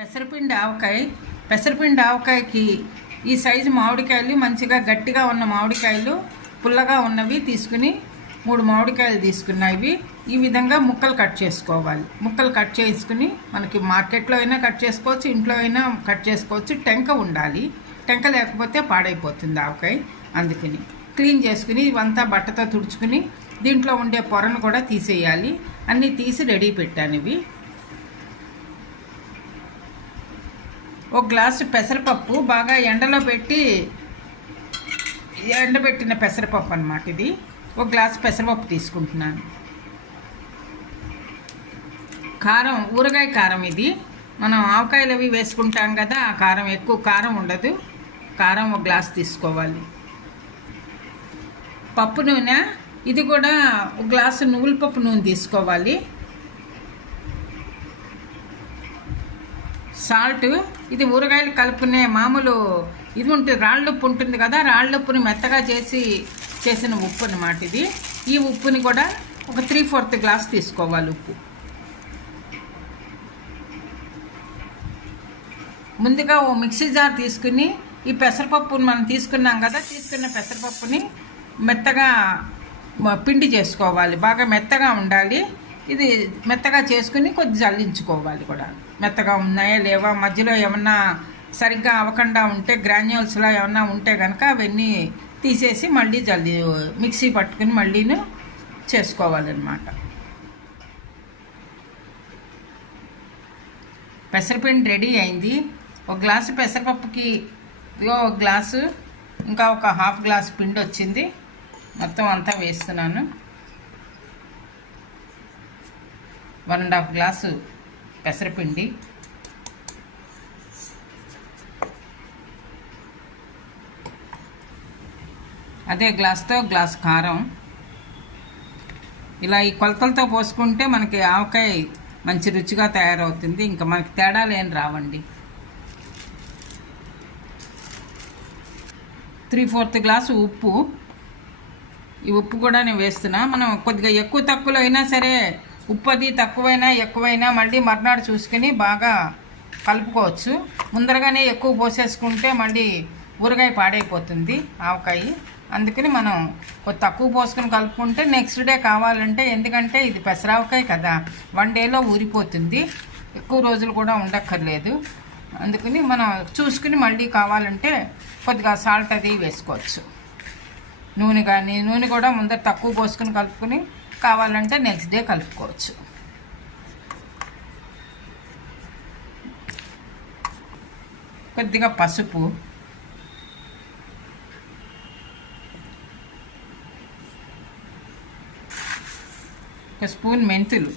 పెసరపిండి ఆవకాయ పెసరపిండి ఆవకాయకి ఈ సైజు మామిడికాయలు మంచిగా గట్టిగా ఉన్న మామిడికాయలు పుల్లగా ఉన్నవి తీసుకుని మూడు మామిడికాయలు తీసుకున్నవి ఈ విధంగా ముక్కలు కట్ చేసుకోవాలి. ముక్కలు కట్ చేసుకుని మనకి మార్కెట్లో అయినా కట్ చేసుకోవచ్చు ఇంట్లో అయినా కట్ చేసుకోవచ్చు. టెంక ఉండాలి. టెంక లేకపోతే పాడైపోతుంది ఆవకాయ అందుకని. క్లీన్ చేసుకుని ఇవంతా బట్టతో తుడుచుకుని దీంట్లో ఉండే పొరను కూడా తీసేయాలి. అన్నీ తీసి రెడీ పెట్టాను ఇవి. ఒక గ్లాసు పెసరపప్పు బాగా ఎండలో పెట్టి ఎండబెట్టిన పెసరపప్పు అనమాట ఇది. ఒక గ్లాసు పెసరపప్పు తీసుకుంటున్నాను. కారం ఊరగాయ కారం ఇది. మనం ఆవకాయలు అవి వేసుకుంటాం కదా ఆ కారం ఎక్కువ కారం ఉండదు. కారం ఒక గ్లాస్ తీసుకోవాలి. పప్పు నూనె ఇది కూడా ఒక గ్లాసు నువ్వుల పప్పు నూనె తీసుకోవాలి. సాల్ట్. ఇది ఊరగాయలు కలుపుకునే మామూలు ఇది ఉంటుంది రాళ్ళ ఉప్పు ఉంటుంది కదా రాళ్ళుప్పుని మెత్తగా చేసి చేసిన ఉప్పు అనమాట ఇది. ఈ ఉప్పుని కూడా ఒక త్రీ ఫోర్త్ గ్లాస్ తీసుకోవాలి ఉప్పు. ముందుగా ఓ మిక్సీ జార్ తీసుకుని ఈ పెసరపప్పుని మనం తీసుకున్నాం కదా తీసుకున్న పెసరపప్పుని మెత్తగా పిండి చేసుకోవాలి. బాగా మెత్తగా ఉండాలి. ఇది మెత్తగా చేసుకుని కొద్ది జల్లించుకోవాలి కూడా. మెత్తగా ఉన్నాయా లేవా? మధ్యలో ఏమన్నా సరిగ్గా అవ్వకుండా ఉంటే గ్రాన్యూల్స్లో ఏమన్నా ఉంటే కనుక అవన్నీ తీసేసి మళ్ళీ జల్లి మిక్సీ పట్టుకుని మళ్ళీను చేసుకోవాలన్నమాట. పెసరపిండి రెడీ అయింది. ఒక గ్లాసు పెసరపప్పుకి ఒక గ్లాసు ఇంకా ఒక హాఫ్ గ్లాస్ పిండి వచ్చింది మొత్తం అంతా వేస్తున్నాను. వన్ అండ్ హాఫ్ గ్లాసు పెసరపిండి. అదే గ్లాస్తో గ్లాస్ కారం. ఇలా ఈ కొలతలతో పోసుకుంటే మనకి ఆవకాయ మంచి రుచిగా తయారవుతుంది. ఇంకా మనకి తేడాలు ఏం రావండి. త్రీ ఫోర్త్ గ్లాసు ఉప్పు. ఈ ఉప్పు కూడా నేను వేస్తున్నా. మనం కొద్దిగా ఎక్కువ తక్కువలో అయినా సరే ఉప్పది తక్కువైనా ఎక్కువైనా మళ్ళీ మర్నాడు చూసుకుని బాగా కలుపుకోవచ్చు. ముందరగానే ఎక్కువ పోసేసుకుంటే మళ్ళీ ఊరగాయ పాడైపోతుంది ఆవకాయ. అందుకని మనం కొద్ది తక్కువ పోసుకుని కలుపుకుంటే నెక్స్ట్ డే కావాలంటే ఎందుకంటే ఇది పెసరావకాయ కదా వన్ డేలో ఊరిపోతుంది. ఎక్కువ రోజులు కూడా ఉండక్కర్లేదు. అందుకని మనం చూసుకుని మళ్ళీ కావాలంటే కొద్దిగా సాల్ట్ అది వేసుకోవచ్చు. నూనె కానీ నూనె కూడా ముందర తక్కువ పోసుకుని కలుపుకొని కావాలంటే నెక్స్ట్ డే కలుపుకోవచ్చు. కొద్దిగా పసుపు. ఒక స్పూన్ మెంతులు.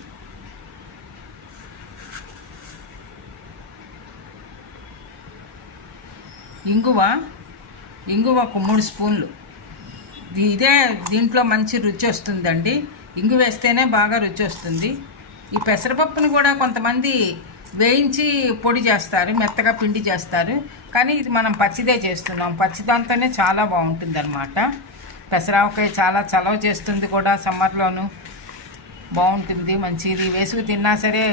ఇంగువ ఇంగువ ఒక మూడు స్పూన్లు. ఇదే దీంట్లో మంచి రుచి వస్తుందండి. ఇంగు వేస్తేనే బాగా రుచి వస్తుంది ఈ పెసరపప్పును కూడా కొంతమంది వేయించి పొడి చేస్తారు మెత్తగా పిండి చేస్తారు. కానీ ఇది మనం పచ్చిదే చేస్తున్నాం. పచ్చిదాంతోనే చాలా బాగుంటుంది అనమాట పెసరావకాయ చాలా చలవ చేస్తుంది కూడా సమ్మర్లోను. బాగుంటుంది మంచిది. వేసుకు తిన్నా సరే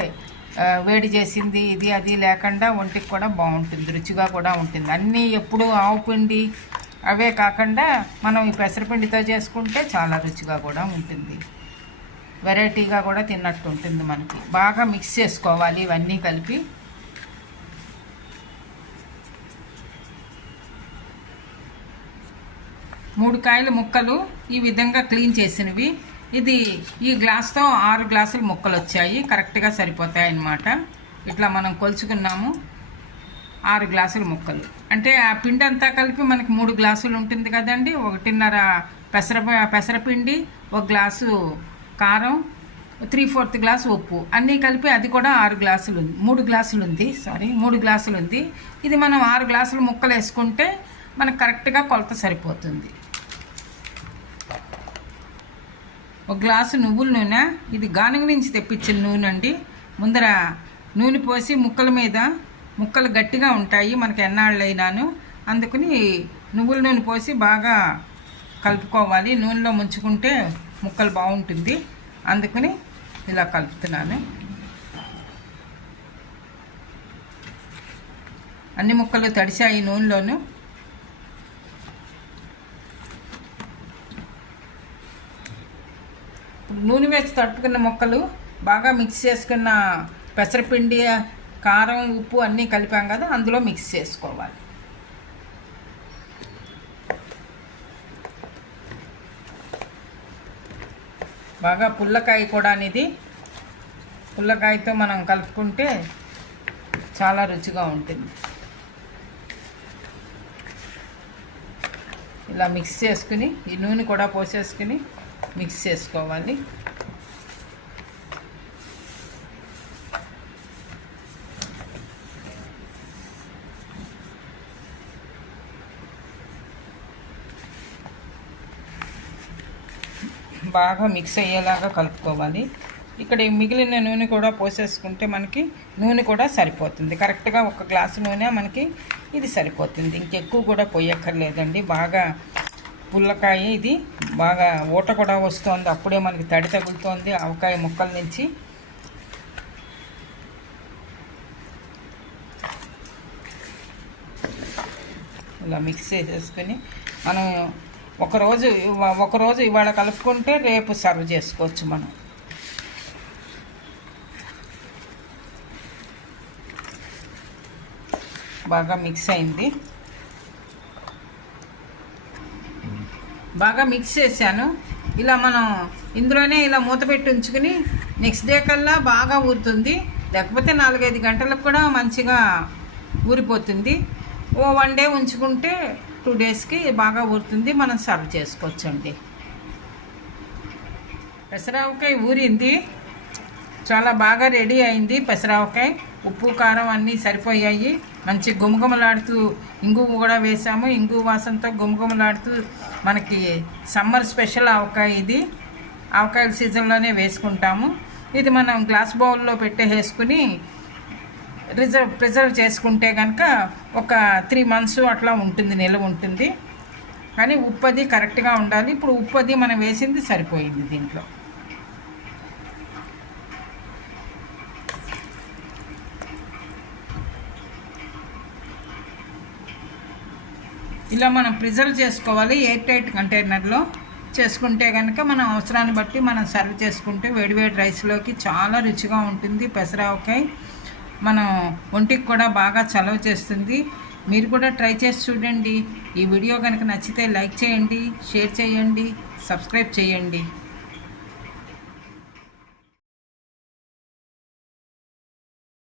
వేడి చేసింది ఇది అది లేకుండా ఒంటికి కూడా బాగుంటుంది. రుచిగా కూడా ఉంటుంది. అన్నీ ఎప్పుడు ఆవు పిండి అవే కాకుండా మనం ఈ పెసరపిండితో చేసుకుంటే చాలా రుచిగా కూడా ఉంటుంది. వెరైటీగా కూడా తిన్నట్టు ఉంటుంది మనకి. బాగా మిక్స్ చేసుకోవాలి ఇవన్నీ కలిపి. మూడు కాయల ముక్కలు ఈ విధంగా క్లీన్ చేసినవి. ఇది ఈ గ్లాస్తో ఆరు గ్లాసులు ముక్కలు వచ్చాయి. కరెక్ట్గా సరిపోతాయి అన్నమాట ఇట్లా మనం కొలుచుకున్నాము. ఆరు గ్లాసుల ముక్కలు. అంటే ఆ పిండి అంతా కలిపి మనకి మూడు గ్లాసులు ఉంటుంది కదండి. ఒకటిన్నర పెసర పెసరపిండి ఒక గ్లాసు కారం త్రీ ఫోర్త్ గ్లాసు ఉప్పు. అన్నీ కలిపి అది కూడా ఆరు గ్లాసులు ఉంది మూడు గ్లాసులు ఉంది సారీ మూడు గ్లాసులు ఉంది ఇది మనం ఆరు గ్లాసులు ముక్కలు వేసుకుంటే మనకు కరెక్ట్గా కొలత సరిపోతుంది. ఒక గ్లాసు నువ్వుల నూనె. ఇది గానుగ నుంచి తెప్పించిన నూనె అండి. ముందర నూనె పోసి ముక్కల మీద ముక్కలు గట్టిగా ఉంటాయి మనకి ఎన్నాళ్ళు అయినాను అందుకని నువ్వుల నూనె పోసి బాగా కలుపుకోవాలి. నూనెలో ముంచుకుంటే ముక్కలు బాగుంటుంది. అందుకని ఇలా కలుపుతున్నాను. అన్ని ముక్కలు తడిసాయి నూనెలోను. నూనె వేసి తట్టుకున్న ముక్కలు బాగా మిక్స్ చేసుకున్న పెసరపిండి కారం ఉప్పు అన్నీ కలిపాం కదా అందులో మిక్స్ చేసుకోవాలి. బాగా పుల్లకాయ కూడా అనేది పుల్లకాయతో మనం కలుపుకుంటే చాలా రుచిగా ఉంటుంది. ఇలా మిక్స్ చేసుకుని ఈ నూనె కూడా పోసేసుకుని మిక్స్ చేసుకోవాలి. బాగా మిక్స్ అయ్యేలాగా కలుపుకోవాలి. ఇక్కడ ఈ మిగిలిన నూనె కూడా పోసేసుకుంటే మనకి నూనె కూడా సరిపోతుంది. కరెక్ట్గా ఒక గ్లాసు నూనె మనకి ఇది సరిపోతుంది. ఇంకెక్కువ కూడా పోయక్కర్లేదండి. బాగా పుల్లకాయ ఇది బాగా ఊట కూడా వస్తుంది. అప్పుడే మనకి తడి తగులుతోంది. ఆవకాయ ముక్కల నుంచి ఇలా మిక్స్ చేసేసుకొని మనం ఒకరోజు ఒకరోజు ఇవాళ కలుపుకుంటే రేపు సర్వ్ చేసుకోవచ్చు మనం. బాగా మిక్స్ అయింది. బాగా మిక్స్ చేశాను. ఇలా మనం ఇందులోనే ఇలా మూత పెట్టి ఉంచుకుని నెక్స్ట్ డే కల్లా బాగా ఊరుతుంది. లేకపోతే నాలుగైదు గంటలకు కూడా మంచిగా ఊరిపోతుంది. ఓ వన్ డే ఉంచుకుంటే టూ డేస్కి బాగా ఊరుతుంది మనం సర్వ్ చేసుకోవచ్చు అండి పెసరావకాయ ఊరింది చాలా బాగా రెడీ అయింది పెసరావకాయ. ఉప్పు కారం అన్నీ సరిపోయాయి. మంచి గుమగుమలాడుతూ ఇంగు కూడా వేసాము. ఇంగు వాసనతో గుమగుమలాడుతూ మనకి సమ్మర్ స్పెషల్ ఆవకాయ ఇది. ఆవకాయల సీజన్లోనే వేసుకుంటాము. ఇది మనం గ్లాస్ బౌల్లో పెట్టేసుకుని రిజర్వ్ ప్రిజర్వ్ చేసుకుంటే కనుక ఒక త్రీ మంత్స్ అట్లా ఉంటుంది నిల్వ ఉంటుంది. కానీ ఉప్పు అది కరెక్ట్గా ఉండాలి. ఇప్పుడు ఉప్పు అది మనం వేసింది సరిపోయింది దీంట్లో. ఇలా మనం ప్రిజర్వ్ చేసుకోవాలి ఎయిర్ టైట్ కంటైనర్లో. చేసుకుంటే కనుక మనం అవసరాన్ని బట్టి మనం సర్వ్ చేసుకుంటే వేడివేడి రైస్లోకి చాలా రుచిగా ఉంటుంది. పెసరావకాయ మనం ఒంటికి కూడా బాగా చలవ చేస్తుంది. మీరు కూడా ట్రై చేసి చూడండి. ఈ వీడియో కనుక నచ్చితే లైక్ చేయండి షేర్ చేయండి సబ్స్క్రైబ్ చేయండి.